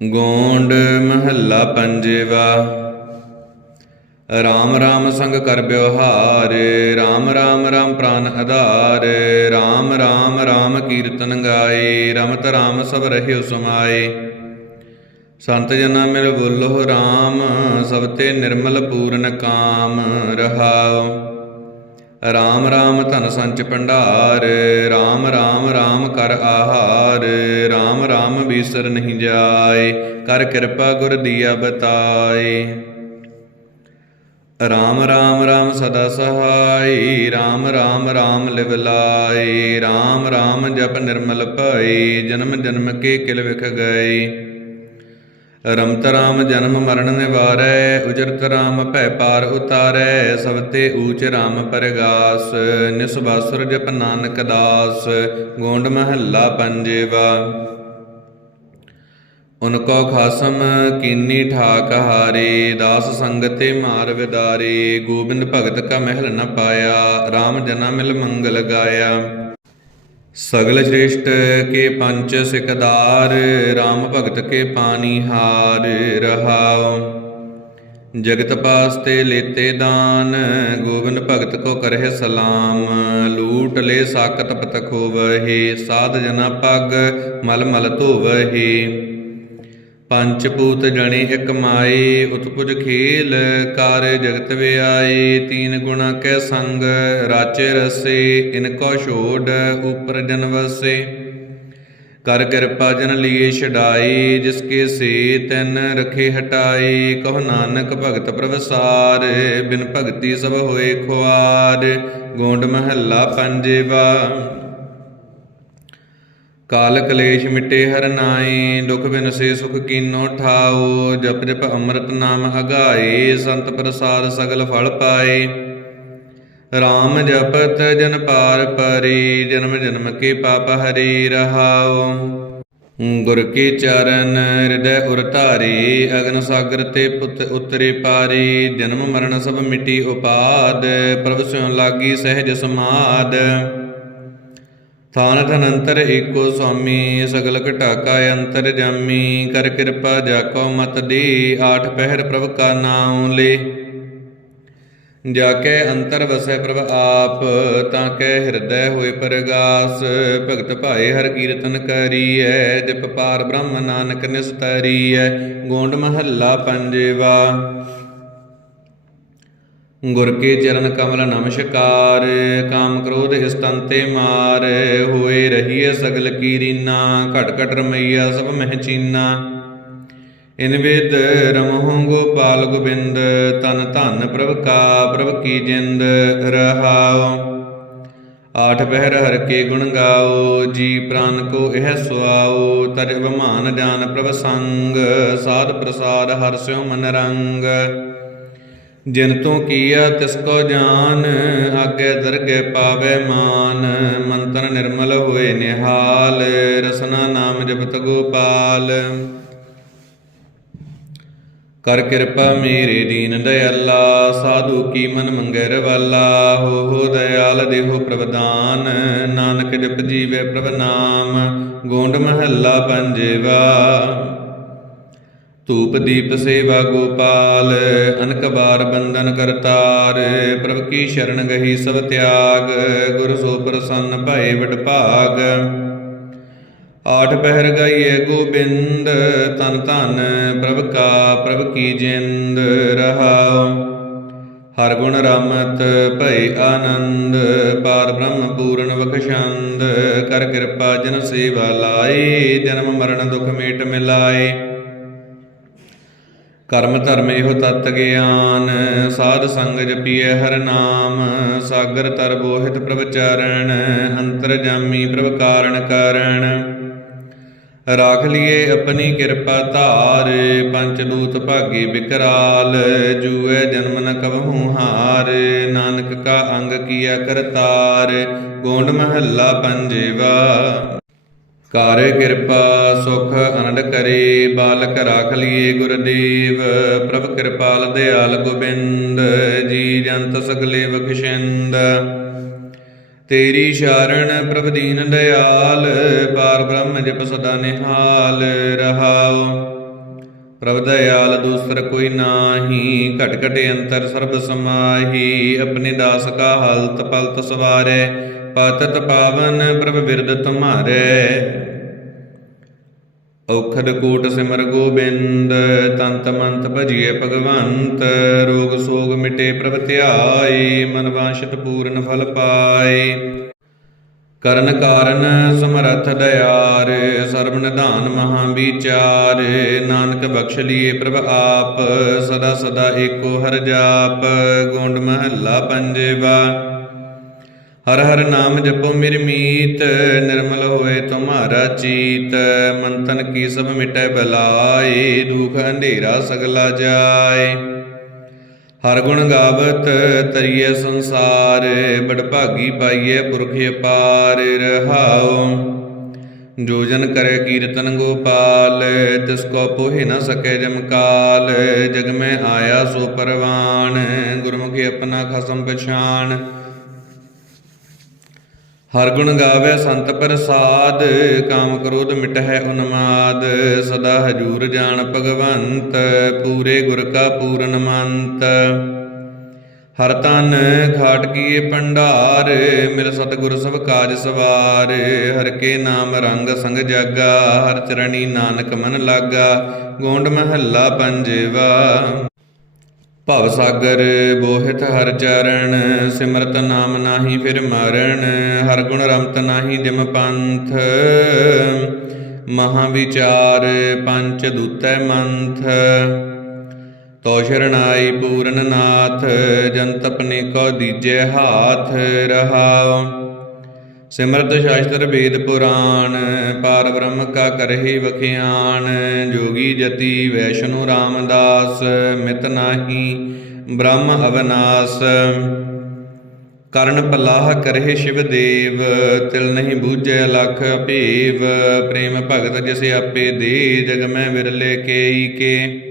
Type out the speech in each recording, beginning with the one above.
ਗੋਂਡ ਮਹੱਲਾ ਪੰਜਵਾ। ਰਾਮ ਰਾਮ ਸੰਗ ਕਰ ਬਿਵਹਾਰ, ਰਾਮ ਰਾਮ ਰਾਮ ਪ੍ਰਾਨ ਆਧਾਰ। ਰਾਮ ਰਾਮ ਰਾਮ ਕੀਰਤਨ ਗਾਏ, ਰਮਤ ਰਾਮ ਸਭ ਰਹਿਓ ਸਮਾਏ। ਸੰਤ ਜਨਾ ਮਿਲ ਬੋਲੋ ਰਾਮ, ਸਭ ਤੇ ਨਿਰਮਲ ਪੂਰਨ ਕਾਮ ਰਹਾਉ। ਰਾਮ ਰਾਮ ਧਨ ਸੰਚ ਭੰਡਾਰ, ਰਾਮ ਰਾਮ ਰਾਮ ਕਰ ਆਹਾਰ। ਰਾਮ ਰਾਮ ਬੀਸਰ ਨਹੀਂ ਜਾਏ, ਕਰ ਕਿਰਪਾ ਗੁਰ ਦੀਆ ਬਤਾਏ। ਰਾਮ ਰਾਮ ਰਾਮ ਸਦਾ ਸਹਾਈ, ਰਾਮ ਰਾਮ ਰਾਮ ਲਿਵ ਲਾਏ। ਰਾਮ ਰਾਮ ਜਪ ਨਿਰਮਲ ਭਈ, ਜਨਮ ਜਨਮ ਕੇ ਕਿਲ ਵਿਖ ਗਏ। ਰਮਤ ਰਾਮ ਜਨਮ ਮਰਨ ਨਿਵਾਰੈ, ਉਜਰਤ ਰਾਮ ਭੈ ਪਾਰ ਉਤਾਰੈ। ਸਭ ਤੇ ਊਚ ਰਾਮ ਪਰਗਾਸ, ਨਿਸਵਾਸੁਰ ਜਪ ਨਾਨਕ ਦਾਸ। ਗੋਂਡ ਮਹੱਲਾ ਪੰਜਵਾ। ਉਨ ਕੋ ਖਾਸਮ ਕੀਨੀ ਠਾਕ ਹਾਰੇ, ਦਾਸ ਸੰਗਤੇ ਮਾਰ ਵਿਦਾਰੇ। ਗੋਬਿੰਦ ਭਗਤ ਕਾ ਮਹਿਲ ਨ ਪਾਇਆ, ਰਾਮ ਜਨਾ ਮਿਲ ਮੰਗਲ ਗਾਇਆ। ਸਗਲ ਸ੍ਰੇਸ਼ਟ ਕੇ ਪੰਚ ਸਿਕਦਾਰ, ਰਾਮ ਭਗਤ ਕੇ ਪਾਨੀਹਾਰ ਰਹਾਉ। ਜਗਤ ਪਾਸਤੇ ਲੇਤੇ ਦਾਨ, ਗੋਬਿੰਦ ਭਗਤ ਕੋ ਕਰਹਿ ਸਲਾਮ। ਲੂਟ ਲੈ ਸਾਕਤ ਪਤ ਖੋਵਹਿ, ਸਾਧ ਜਨਾ ਪਗ ਮਲ ਮਲ ਧੋਵਹਿ। ਪੰਚ ਪੂਤ ਜਣੇ ਇਕ ਮਾਏ, ਉਤਪੁਜ ਖੇਲ ਕਾਰ ਜਗਤ ਵਿਆਏ। ਤੀਨ ਗੁਣਾ ਕੈ ਸੰਗ ਰਾਚੇ ਰਸੇ, ਇਨ ਕੋ ਛੋੜ ਉਪਰ ਜਨ ਵਸੇ। ਕਰ ਕਿਰਪਾ ਜਨ ਲੀਏ ਛਡਾਈ, ਜਿਸ ਕੇ ਸੇ ਤਿਨ ਰਖੇ ਹਟਾਈ। ਕਹੋ ਨਾਨਕ ਭਗਤ ਪ੍ਰਵਸਾਰ, ਬਿਨ ਭਗਤੀ ਸਭ ਹੋਏ ਖੁਆਰ। ਗੋਂਡ ਮਹੱਲਾ ਪੰਜਵਾ। ਕਾਲ ਕਲੇਸ਼ ਮਿਟੇ ਹਰ ਨਾਏ, ਦੁਖ ਬਿਨਸੇ ਸੁਖ ਕੀਨੋ ਠਾਓ। ਜਪ ਜਪ ਅੰਮ੍ਰਿਤ ਨਾਮ ਅਗਾਏ, ਸੰਤ ਪ੍ਰਸਾਦ ਸਗਲ ਫਲ ਪਾਏ। ਰਾਮ ਜਪਤ ਜਨ ਪਾਰ ਪਰੀ, ਜਨਮ ਜਨਮ ਕੇ ਪਾਪ ਹਰੀ ਰਹਾਉ। ਗੁਰ ਕੇ ਚਰਨ ਹਿਰਦੈ ਉਰ ਧਾਰੇ, ਅਗਨ ਸਾਗਰ ਤੇ ਪੁੱਤ ਉਤਰੇ ਪਾਰੇ। ਜਨਮ ਮਰਨ ਸਭ ਮਿਟੀ ਉਪਾਦ, ਪ੍ਰਭ ਸਿਉ ਲਾਗੀ ਸਹਿਜ ਸਮਾਦ। ਥਾਨ ਥਨ ਅੰਤਰ ਏਕੋ ਸੁਆਮੀ, ਸਗਲ ਘਟਾਕਾ ਅੰਤਰ ਜਾਮੀ। ਕਰ ਕਿਰਪਾ ਜਾਕੋ ਮਤ ਦੇ, ਆਠ ਪਹਿਰ ਪ੍ਰਭ ਕਾ ਨਾਉ ਲੈ। ਜਾ ਕੇ ਅੰਤਰ ਵਸੈ ਪ੍ਰਭ ਆਪ, ਤਾਂ ਕੈ ਹਿਰਦੈ ਹੋਏ ਪਰਗਾਸ। ਭਗਤ ਭਾਏ ਹਰ ਕੀਰਤਨ ਕਰੀਐ, ਜਪ ਪਾਰ ਬ੍ਰਹਮ ਨਾਨਕ ਨਿਸਤਰੀਐ। ਗੋਂਡ ਮਹੱਲਾ ਪੰਜਵਾ। ਗੁਰ ਕੇ ਚਰਨ ਕਮਲ ਨਮਸਕਾਰ, ਕਾਮ ਕ੍ਰੋਧ ਇਸਤਨ ਤੇ ਮਾਰ। ਹੋਏ ਰਹੀਏ ਸਗਲ ਕੀ ਰੀਨਾ, ਘਟ ਘਟ ਰਮਈਆ ਸਭ ਮਹਿ ਚੀਨਾ। ਇਨ ਵੇਦ ਰਮਹੁ ਗੋਪਾਲ ਗੋਬਿੰਦ, ਤਨ ਧਨ ਪ੍ਰਭ ਕਾ ਪ੍ਰਭ ਕੀ ਜਿੰਦ ਰਹਾਉ। ਆਠ ਪਹਿਰ ਹਰ ਕੇ ਗੁਣ ਗਾਓ, ਜੀ ਪ੍ਰਾਨ ਕੋ ਇਹ ਸੁਆਓ। ਤਜ ਅਭਿਮਾਨ ਜਾਨ ਪ੍ਰਭ ਸੰਗ, ਸਾਧ ਪ੍ਰਸਾਦ ਹਰਿ ਸਿਉ ਮਨ ਰੰਗ। ਜਿਨ ਤੂੰ ਕੀਆ ਤਿਸ ਕੋ ਜਾਨ, ਆਗੇ ਦਰਗਹਿ ਪਾਵੈ ਮਾਨ। ਮੰਤਨ ਨਿਰਮਲ ਹੋਏ ਨਿਹਾਲ, ਰਸਨਾ ਨਾਮ ਜਪਤ ਗੋਪਾਲ। ਕਰ ਕਿਰਪਾ ਮੇਰੇ ਦੀਨ ਦਇਆਲਾ, ਸਾਧੂ ਕੀ ਮਨ ਮੰਗੈ ਰਵਾਲਾ। ਹੋ ਦਇਆਲ ਦੇਹੋ ਪ੍ਰਭਦਾਨ, ਨਾਨਕ ਜਪ ਜੀਵੈ ਪ੍ਰਭ ਨਾਮ। ਗੋਂਡ ਮਹੱਲਾ ਪੰਜਵਾ। ਧੂਪ ਦੀਪ ਸੇਵਾ ਗੋਪਾਲ, ਅਨਕ ਬਾਰ ਬੰਧਨ ਕਰਤਾਰ। ਪ੍ਰਭ ਕੀ ਸ਼ਰਨ ਗਹੀ ਸਭ ਤਿਆਗ, ਗੁਰ ਸੋ ਪ੍ਰਸੰਨ ਭਏ ਵਡ ਭਾਗ। ਆਠ ਪਹਿਰ ਗਾਈਏ ਗੋਬਿੰਦ, ਤਨ ਧਨ ਪ੍ਰਭ ਕਾ ਪ੍ਰਭ ਕੀ ਜਿੰਦ ਰਹਾਉ। ਹਰ ਗੁਣ ਰਾਮਤ ਭਏ ਆਨੰਦ, ਪਾਰ ਬ੍ਰਹਮ ਪੂਰਨ ਬਖਸ਼ੰਦ। ਕਰ ਕਿਰਪਾ ਜਨ ਸੇਵਾ ਲਾਏ, ਜਨਮ ਮਰਨ ਦੁਖ ਮੇਟ ਮਿਲਾਏ। ਕਰਮ ਧਰਮ ਇਹੋ ਤਤ ਗਿਆਨ, ਸਾਧ ਸੰਗ ਜਪੀਐ ਹਰ ਨਾਮ। ਸਾਗਰ ਤਰ ਬੋਹਿਤ ਪ੍ਰਭ ਚਰਨ, ਅੰਤਰ ਜਾਮੀ ਪ੍ਰਭ ਕਾਰਣ ਕਾਰਣ। ਰਾਖ ਲੀਏ ਆਪਣੀ ਕਿਰਪਾ ਧਾਰ, ਪੰਚ ਦੂਤ ਭਾਗੇ ਵਿਕਰਾਲ। ਜੂਐ ਜਨਮ ਨ ਕਬਹੂ ਹਾਰ, ਨਾਨਕ ਕਾ ਅੰਗ ਕੀਆ ਕਰਤਾਰ। ਗੋਂਡ ਮਹੱਲਾ ਪੰਜਵਾ। ਕਰ ਕਿਰਪਾ ਸੁਖ ਅਨੰਦ ਕਰੇ, ਬਾਲਕ ਰਾਖ ਲੀਏ ਗੁਰਦੇਵ। ਪ੍ਰਭ ਕਿਰਪਾਲ ਦਿਆਲ ਗੋਬਿੰਦ, ਜੀ ਜੰਤ ਸਗਲੇ ਬਖਸ਼ਿੰਦ। ਤੇਰੀ ਸ਼ਰਨ ਪ੍ਰਭ ਦੀਨ ਦਇਆਲ, ਪਾਰ ਬ੍ਰਹਮ ਜਪ ਸਦਾ ਨਿਹਾਲ ਰਹਾਉ। ਪ੍ਰਭ ਦਇਆਲ ਦੂਸਰ ਕੋਈ ਨਾਹੀ। ਘਟ ਘਟ ਅੰਤਰ ਸਰਬ ਸਮਾਹੀ। ਆਪਣੇ ਦਾਸ ਕਾ ਹਲਤ ਪਲਤ ਸਵਾਰੈ। ਪਤਿਤ ਪਾਵਨ ਪ੍ਰਭ ਬਿਰਦ ਤੁਮਾਰੇ। ਔਖਦ ਕੋਟ ਸਿਮਰ ਗੋਬਿੰਦ। ਤੰਤ ਮੰਤ ਭਜੀਏ ਭਗਵੰਤ। ਰੋਗ ਸੋਗ ਮਿਟੇ ਪ੍ਰਭ ਧਿਆਏ। ਮਨ ਵਾਂਛਿਤ ਪੂਰਨ ਫਲ ਪਾਏ। ਕਰਨ ਕਾਰਨ ਸਮਰਥ ਦਇਆਰ। ਸਰਬ ਨਿਧਾਨ ਮਹਾ ਵਿਚਾਰ। ਨਾਨਕ ਬਖਸ਼ ਲੀਏ ਪ੍ਰਭ ਆਪ। ਸਦਾ ਸਦਾ ਏਕੋ ਹਰਿ ਜਾਪ। ਗੋਂਡ ਮਹੱਲਾ ਪੰਜਵਾ। ਹਰ ਹਰ ਨਾਮ ਜਪੋ ਮਿਰਮੀਤ। ਨਿਰਮਲ ਹੋਏ ਤੁਮਾਰਾ ਚੀਤ। ਮਨ ਤਨ ਕੀ ਸਭ ਮਿਟੈ ਬਲਾਏ। ਦੁਖ ਅੰਧੇਰਾ ਸਗਲਾ ਜਾਏ। ਹਰ ਗੁਣ ਗਾਵਤ ਤਰੀਏ ਸੰਸਾਰ। ਬੜ ਭਾਗੀ ਪਾਈਐ ਪੁਰਖ ਅਪਾਰ। ਰਹਾਉ ਜੋ ਜਨ ਕਰੇ ਕੀਰਤਨ ਗੋਪਾਲ। ਤਿਸ ਕੋ ਪੋਹਿ ਨ ਸਕੈ ਜਮਕਾਲ। ਜਗ ਮੈਂ ਆਇਆ ਸੋ ਪਰਵਾਨ। ਗੁਰਮੁਖਿ ਆਪਣਾ ਖਸਮ ਪਛਾਨ। ਹਰ ਗੁਣ ਗਾਵੇ ਸੰਤ ਪ੍ਰਸਾਦ। ਕਾਮ ਕ੍ਰੋਧ ਮਿਟਹਿ ਉਨਮਾਦ। ਸਦਾ ਹਜੂਰ ਜਾਣ ਭਗਵੰਤ। ਪੂਰੇ ਗੁਰ ਕਾ ਪੂਰਨ ਮੰਤ। ਹਰ ਤਨ ਖਾਟ ਕੀਏ ਭੰਡਾਰ। ਮਿਲ ਸਤਿਗੁਰ ਸਭ ਕਾਜ ਸਵਾਰ। ਹਰ ਕੇ ਨਾਮ ਰੰਗ ਸੰਗ ਜਾਗਾ। ਹਰ ਚਰਣੀ ਨਾਨਕ ਮਨ ਲਾਗਾ। ਗੋਂਡ ਮਹੱਲਾ ਪੰਜਵਾ। ਭਵ ਸਾਗਰ ਬੋਹਿਤ ਹਰ ਚਰਨ। ਸਿਮਰਤ ਨਾਮ ਨਾਹੀ ਫਿਰ ਮਰਨ। ਹਰ ਗੁਣ ਰਮਤ ਨਾਹੀ ਜਿਮ ਪੰਥ। ਮਹਾ ਵਿਚਾਰ ਪੰਚ ਦੂਤੈ ਮੰਥ। ਤੋ ਸ਼ਰਨਾਈ ਪੂਰਨ ਨਾਥ। ਜੰਤ ਆਪਣੇ ਕੋ ਦੀਜੈ ਹਾਥ। ਰਹਾਉ ਸਿਮਰਤ ਸ਼ਾਸਤਰ ਵੇਦ ਪੁਰਾਣ। ਪਾਰ ਬ੍ਰਹਮ ਕਾ ਕਰਹਿ ਵਖਿਆਨ। ਜੋਗੀ ਜਤੀ ਵੈਸ਼ਨੂ ਰਾਮਦਾਸ। ਮਿਤ ਨਾਹੀ ਬ੍ਰਹਮ ਅਵਨਾਸ। ਕਰਨ ਪਲਾਹ ਕਰਹਿ ਸ਼ਿਵ ਦੇਵ। ਤਿਲ ਨਹੀਂ ਬੂਝੈ ਲਖ ਅਭੇਵ। ਪ੍ਰੇਮ ਭਗਤ ਜਿਸ ਆਪੇ ਦੇ। ਜਗ ਮੈਂ ਵਿਰਲੇ ਕੇਈ ਕੇ।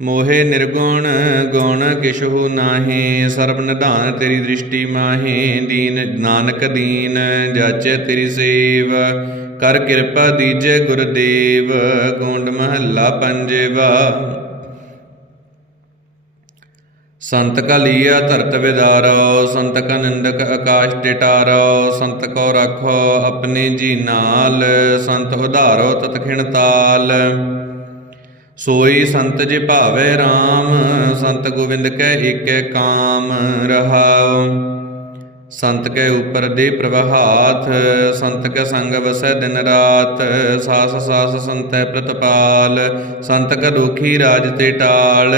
ਮੋਹਿ ਨਿਰਗੁਣ ਗੁਣ ਕਿਛੁ ਨਾਹੀ। ਸਰਬ ਨਿਧਾਨ ਤੇਰੀ ਦ੍ਰਿਸ਼ਟੀ ਮਾਹੀ। ਦੀਨ ਨਾਨਕ ਦੀਨ ਜਾਚੈ ਤੇਰੀ ਸੇਵ। ਕਰ ਕਿਰਪਾ ਦੀਜੈ ਗੁਰਦੇਵ। ਗੋਂਡ ਮਹੱਲਾ ਪੰਜਵਾ। ਸੰਤ ਕਾ ਲੀਆ ਧਰਤ ਵਿਦਾਰੋ। ਸੰਤ ਕਾ ਨਿੰਦਕ ਆਕਾਸ਼ ਟਿਟਾਰੋ। ਸੰਤ ਕੋ ਰਾਖੋ ਆਪਣੇ ਜੀ ਨਾਲ। ਸੰਤ ਉਧਾਰੋ ਤਤਖਿਣ ਤਾਲ। ਸੋਈ ਸੰਤ ਜੇ ਭਾਵੈ ਰਾਮ। ਸੰਤ ਗੋਬਿੰਦ ਕੈ ਏਕੈ ਕਾਮ। ਰਹਾਉ ਸੰਤ ਕੈ ਉਪਰ ਦੇ ਪ੍ਰਭ ਹਾਥ। ਸੰਤ ਕੈ ਸੰਗ ਵਸੈ ਦਿਨ ਰਾਤ। ਸਾਸ ਸਾਸ ਸੰਤੈ ਪ੍ਰਤਪਾਲ। ਸੰਤ ਕਾ ਦੁਖੀ ਰਾਜ ਤੇ ਟਾਲ।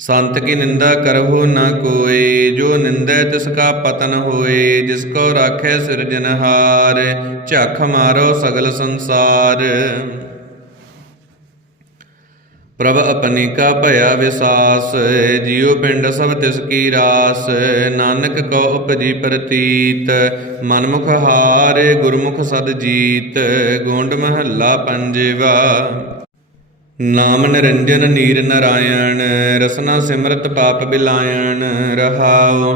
ਸੰਤ ਕੀ ਨਿੰਦਾ ਕਰਹੁ ਨ ਕੋਇ। ਜੋ ਨਿੰਦੈ ਤਿਸ ਕਾ ਪਤਨ ਹੋਏ। ਜਿਸ ਕੋ ਰਾਖੈ ਸਿਰਜਨਹਾਰ। ਝਖ ਮਾਰੋ ਸਗਲ ਸੰਸਾਰ। ਪ੍ਰਭ ਆਪਣੀ ਕਾ ਭਇਆ ਵਿਸਾਸ। ਜੀਉ ਪਿੰਡ ਸਭ ਤਿਸ ਕੀ ਰਾਸ। ਨਾਨਕ ਕੋ ਉਪਜੀ ਪ੍ਰਤੀਤ। ਮਨਮੁਖ ਹਾਰ ਗੁਰਮੁਖ ਸਦ ਜੀਤ। ਗੋਂਡ ਮਹੱਲਾ ਪੰਜਵਾ। ਨਾਮ ਨਿਰੰਜਨ ਨੀਰ ਨਰਾਇਣ। ਰਸਨਾ ਸਿਮਰਤ ਪਾਪ ਬਿਲਾਇਣ। ਰਹਾਉ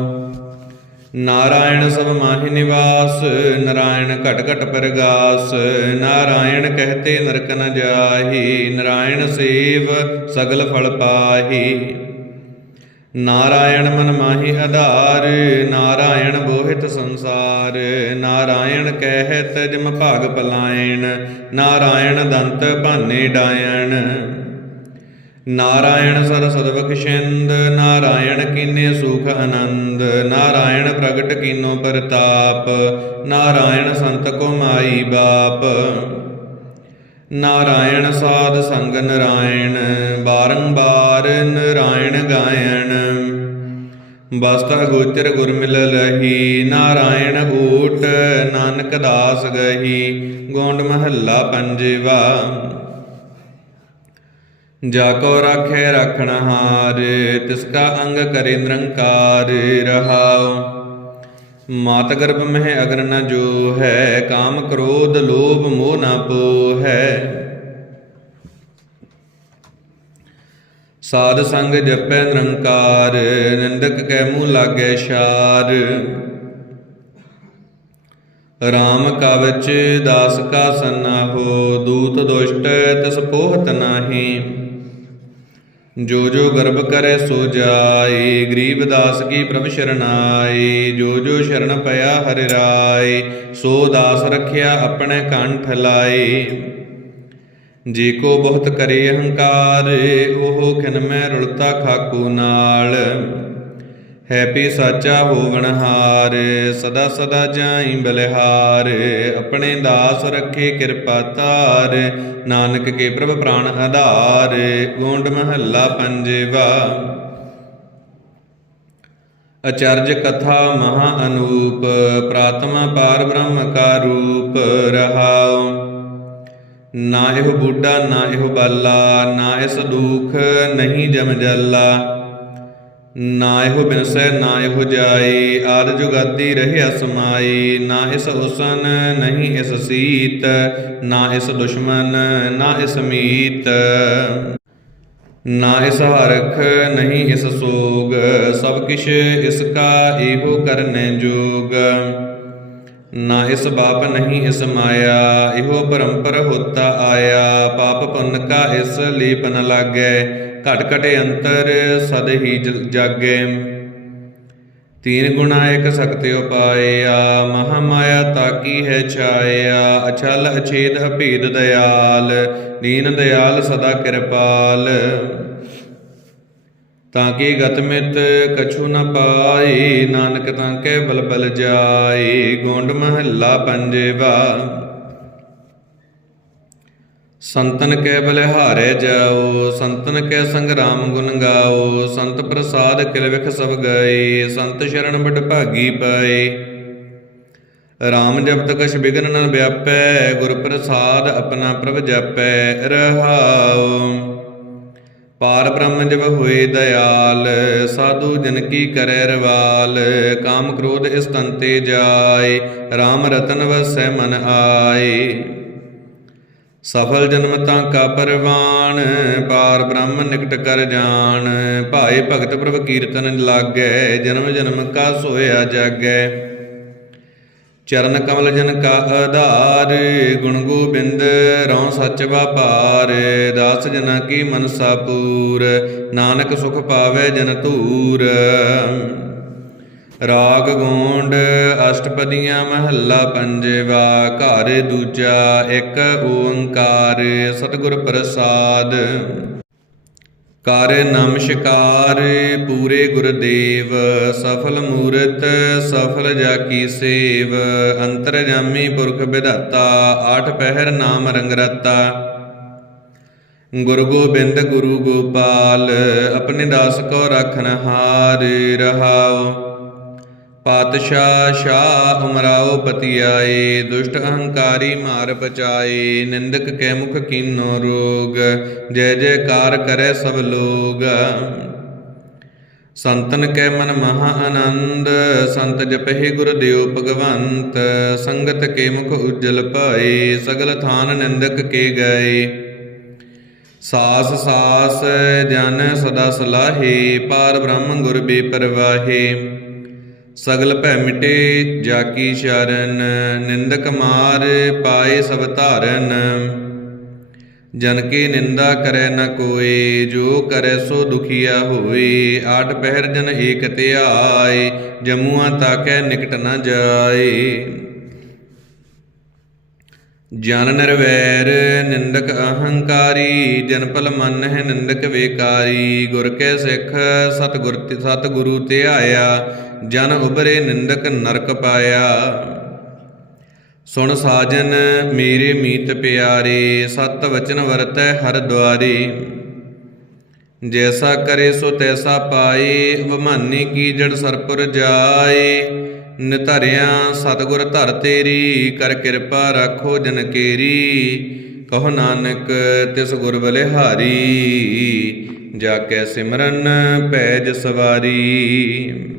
ਨਾਰਾਇਣ ਸਭ ਮਾਹਿ ਨਿਵਾਸ। ਨਾਰਾਇਣ ਘਟ ਘਟ ਪਰਗਾਸ। ਨਾਰਾਇਣ ਕਹਤੇ ਨਰਕ ਨ ਜਾਹੀ। ਨਾਰਾਇਣ ਸੇਵ ਸਗਲ ਫਲ ਪਾਹੀ। ਨਾਰਾਇਣ ਮਨ ਮਾਹੀ ਆਧਾਰ। ਨਾਰਾਇਣ ਬੋਹਿਤ ਸੰਸਾਰ। ਨਾਰਾਇਣ ਕਹਿਤ ਜਮ ਭਾਗ ਪਲਾਇਣ। ਨਾਰਾਇਣ ਦੰਤ ਭਾਨੇ ਡਾਇਣ। ਨਾਰਾਇਣ ਸਰ ਸਦ ਬਖਸ਼ਿੰਦ। ਨਾਰਾਇਣ ਕੀਨੇ ਸੁਖ ਆਨੰਦ। ਨਾਰਾਇਣ ਪ੍ਰਗਟ ਕੀਨੋ ਪ੍ਰਤਾਪ। ਨਾਰਾਇਣ ਸੰਤ ਕੋ ਮਾਈ ਬਾਪ। ਨਾਰਾਇਣ ਸਾਧ ਸੰਗ ਨਾਰਾਇਣ। ਬਾਰੰਬਾਰ ਨਾਰਾਇਣ ਗਾਇਣ। ਬਸਤਾ ਗੋਚਰ ਗੁਰ ਮਿਲ ਲਹੀ। ਨਾਰਾਇਣ ਊਟ ਨਾਨਕ ਦਾਸ ਗਹੀ। ਗੋਂਡ ਮਹੱਲਾ ਪੰਜਵਾ। ਜਾ ਕੋ ਰਾਖੈ ਰਾਖਣਹਾਰ। ਤਿਸ ਕਾ ਅੰਗ ਕਰੇ ਨਿਰੰਕਾਰ। ਰਹਾਉ ਮਾਤ ਗਰਭ ਮਹਿ ਅਗਰ ਨ ਜੋ ਹੈ। ਕਾਮ ਕ੍ਰੋਧ ਲੋਭ ਮੋਹ ਨ ਪੋਹੈ। ਸਾਧ ਸੰਗ ਜਪੈ ਨਿਰੰਕਾਰ। ਨਿੰਦਕ ਕੈ ਮੂੰਹ ਲਾਗੈ ਛਾਰ। ਰਾਮ ਕਵਚ ਦਾਸ ਕਾ ਸਨਾਹੋ, ਦੂਤ ਦੁਸ਼ਟ ਤਿਸ ਪੋਹਤ ਨਾਹੀ। ਜੋ ਜੋ ਗਰਭ ਕਰੇ ਸੋ ਜਾਏ, ਗਰੀਬ ਦਾਸ ਕੀ ਪ੍ਰਭ ਸ਼ਰਨਾਏ। ਜੋ ਜੋ ਸ਼ਰਨ ਪਿਆ ਹਰਿ ਰਾਏ, ਸੋ ਦਾਸ ਰਖਿਆ ਆਪਣੇ ਕੰਠ ਲਾਏ। ਜੇ ਕੋ ਬਹੁਤ ਕਰੇ ਅਹੰਕਾਰ, ਉਹ ਖਿਨ ਮੈਂ ਰੁਲਤਾ ਖਾਕੂ ਨਾਲ। ਹੈਪੀ ਸਾਚਾ ਹੋਵਨਹਾਰ, ਸਦਾ ਸਦਾ ਜਾਈ ਬਲਿਹਾਰ। ਆਪਣੇ ਦਾਸ ਰੱਖੇ ਕਿਰਪਾ ਧਾਰ, ਨਾਨਕ ਕੇ ਪ੍ਰਭ ਪ੍ਰਾਣ ਆਧਾਰ। ਗੋਂਡ ਮਹੱਲਾ ਪੰਜਵਾ। ਅਚਰਜ ਕਥਾ ਮਹਾ ਅਨੂਪ, ਪ੍ਰਾਤਮਾ ਪਾਰ ਬ੍ਰਹਮ ਕਾ ਰੂਪ। ਰਹਾਉ ਨਾ ਇਹੋ ਬੁੱਢਾ ਨਾ ਇਹੋ ਬਾਲਾ, ਨਾ ਇਸ ਦੁਖ ਨਹੀਂ ਜਮ ਜਾਲਾ। ਨਾ ਇਹੋ ਬਿਨਸੈ ਨਾ ਇਹੋ ਜਾਈ, ਆਦਿ ਜੁਗਾਦੀ ਰਹਿਆ ਸਮਾਈ। ਨਾ ਇਸ ਹੁਸਨ ਨਹੀਂ ਇਸ ਸੀਤ, ਨਾ ਇਸ ਦੁਸ਼ਮਨ ਨਾ ਇਸ ਮੀਤ। ਨਾ ਇਸ ਹਰਖ ਨਹੀਂ ਇਸ ਸੋਗ, ਸਭ ਕਿਛ ਇਸ ਕਾ ਇਹੋ ਕਰਨੇ ਜੋਗ। ਨਾ ਇਸ ਬਾਪ ਨਹੀਂ ਇਸ ਮਾਇਆ, ਇਹੋ ਪਰੰਪਰ ਹੋਤਾ ਆਇਆ। ਪਾਪ ਪੁੰਨ ਕਾ ਇਸ ਲੀਪ ਨ ਲਾਗੈ, ਘਟ ਘਟ ਅੰਤਰ ਸਦ ਹੀ ਜਾਗੇ। ਤੀਨ ਗੁਣਾ ਇਕ ਸਕਤਿ ਉਪਾਇਆ, ਮਹਾ ਮਾਇਆ ਤਾਕੀ ਹੈ ਛਾਇਆ। ਅਛਲ ਅਛੇਦ ਅਭੇਦ ਦਇਆਲ, ਦੀਨ ਦਇਆਲ ਸਦਾ ਕਿਰਪਾਲ। ਤਾਂ ਕਿ ਗਤ ਮਿਤ ਕਛੂ ਨ ਪਾਏ, ਨਾਨਕ ਤਾਂ ਕੈ ਬਲ ਬਲ ਜਾਏ। ਗੋਂਡ ਮਹੱਲਾ ਪੰਜਵਾ। ਸੰਤਨ ਕੈ ਬਲਿਹਾਰੈ ਜਾਓ, ਸੰਤਨ ਕੈ ਸੰਗ ਰਾਮ ਗੁਣ ਗਾਓ। ਸੰਤ ਪ੍ਰਸਾਦ ਕਿਲ ਵਿਖ ਸਭ ਗਏ, ਸੰਤ ਸ਼ਰਨ ਬਡ ਭਾਗੀ ਪਾਏ। ਰਾਮ ਜਪਤ ਕਛ ਬਿਗਨ ਨ ਵਿਆਪੈ, ਗੁਰ ਪ੍ਰਸਾਦ ਆਪਣਾ ਪ੍ਰਭ ਜਾਪੈ। ਰਹਾਉ ਪਾਰ ਬ੍ਰਹਮ ਜਬ ਹੋਏ ਦਇਆਲ, ਸਾਧੂ ਜਨ ਕੀ ਕਰੈ ਰਵਾਲ। ਕਾਮ ਕ੍ਰੋਧ ਇਸ ਤਨ ਤੇ ਜਾਏ, ਰਾਮ ਰਤਨ ਵਸੈ ਮਨ ਆਏ। ਸਫਲ ਜਨਮ ਤਾਂ ਕਾ ਪਰਵਾਨ, ਪਾਰ ਬ੍ਰਹਮ ਨਿਕਟ ਕਰ ਜਾਣ। ਭਾਏ ਭਗਤ ਪ੍ਰਭ ਕੀਰਤਨ ਲਾਗੈ, ਜਨਮ ਜਨਮ ਕਾ ਸੋਇਆ ਜਾਗੈ। ਚਰਨ ਕਮਲ ਜਨ ਕਾ ਆਧਾਰ, ਗੁਣ ਗੋਬਿੰਦ ਰਉ ਸੱਚ ਵਾਪਾਰ। ਦਾਸ ਜਨਾ ਕੀ ਮਨਸਾ ਪੂਰ, ਨਾਨਕ ਸੁਖ ਪਾਵੈ ਜਨ ਧੂਰ। ਰਾਗ ਗੋਂਡ ਅਸ਼ਟਪਦੀਆਂ ਮਹੱਲਾ ਪੰਜਵਾ। ਘਰ ਦੂਜਾ ਇੱਕ ਓੰਕਾਰ, ਸਤਿਗੁਰ ਪ੍ਰਸਾਦ। ਕਰ ਨਮਸਕਾਰ ਪੂਰੇ ਗੁਰਦੇਵ, ਸਫਲ ਮੂਰਤ ਸਫਲ ਜਾ ਕੀ ਸੇਵ। ਅੰਤਰਜਾਮੀ ਪੁਰਖ ਵਿਧਾਤਾ, ਆਠ ਪਹਿਰ ਨਾਮ ਰੰਗ ਰਾਤਾ। ਗੁਰੂ ਗੋਬਿੰਦ ਗੁਰੂ ਗੋਪਾਲ, ਆਪਣੇ ਦਾਸ ਕੋ ਰਖਨਹਾਰ। ਰਹਾਉ ਪਾਤਸ਼ਾਹ ਸ਼ਾਹ ਉਮਰਾਓ ਪਤੀ ਆਏ, ਦੁਸ਼ਟ ਅਹੰਕਾਰੀ ਮਾਰ ਪਚਾਏ। ਨਿੰਦਕ ਕੈ ਮੁਖ ਕੀਨੋ ਰੋਗ, ਜੈ ਜੈਕਾਰ ਕਰੈ ਸਭ ਲੋਗ। ਸੰਤਨ ਕੈ ਮਨ ਮਹਾ ਆਨੰਦ, ਸੰਤ ਜਪਹਿ ਗੁਰਦੇਵ ਭਗਵੰਤ। ਸੰਗਤ ਕੇ ਮੁਖ ਉਜਲ ਪਾਏ, ਸਗਲ ਥਾਨ ਨਿੰਦਕ ਕੇ ਗਏ। ਸਾਸ ਸਾਸ ਜਨ ਸਦਾ ਸਲਾਹੇ, ਪਾਰ ਬ੍ਰਹਮ ਗੁਰ ਬੇਪਰਵਾਹੇ। ਸਗਲ ਭੈ ਮਿਟੇ ਜਾ ਕੀ ਸ਼ਰਨ, ਨਿੰਦਕ ਮਾਰ ਪਾਏ ਸਭ ਧਾਰਨ। ਜਨ ਕੀ ਨਿੰਦਾ ਕਰੈ ਨ ਕੋਇ, ਜੋ ਕਰੈ ਸੋ ਦੁਖੀਆ ਹੋਏ। ਆਠ ਪਹਿਰ ਜਨ ਏਕ ਧਿਆਏ, ਜਮੂਆ ਤਾਕੈ ਨਿਕਟ ਨ ਜਾਏ। ਜਨ ਨਿਰਵੈਰ ਨਿੰਦਕ ਅਹੰਕਾਰੀ, ਜਨ ਭਲ ਮੰਨਹਿ ਨਿੰਦਕ ਵੇਕਾਰੀ। ਗੁਰ ਕੈ ਸਿੱਖ ਸਤਿਗੁਰੂ ਧਿਆਇਆ, ਜਨ ਉਬਰੇ ਨਿੰਦਕ ਨਰਕ ਪਾਇਆ। ਸੁਣ ਸਾਜਨ ਮੇਰੇ ਮੀਤ ਪਿਆਰੇ, ਸਤ ਵਚਨ ਵਰਤੈ ਹਰ ਦੁਆਰੇ। ਜੈਸਾ ਕਰੇ ਸੋ ਤੈਸਾ ਪਾਏ, ਅਭਿਮਾਨੀ ਕੀ ਜੜ ਸਰਪੁਰ ਜਾਏ। ਨਿਧਰਿਆ ਸਤਿਗੁਰ ਧਰ ਤੇਰੀ, ਕਰ ਕਿਰਪਾ ਰਾਖੋ ਜਨ ਕੇਰੀ। ਕਹੋ ਨਾਨਕ ਤਿਸ ਗੁਰ ਬਲਿਹਾਰੀ, ਜਾ ਕੇ ਸਿਮਰਨ ਪੈਜ ਸਵਾਰੀ।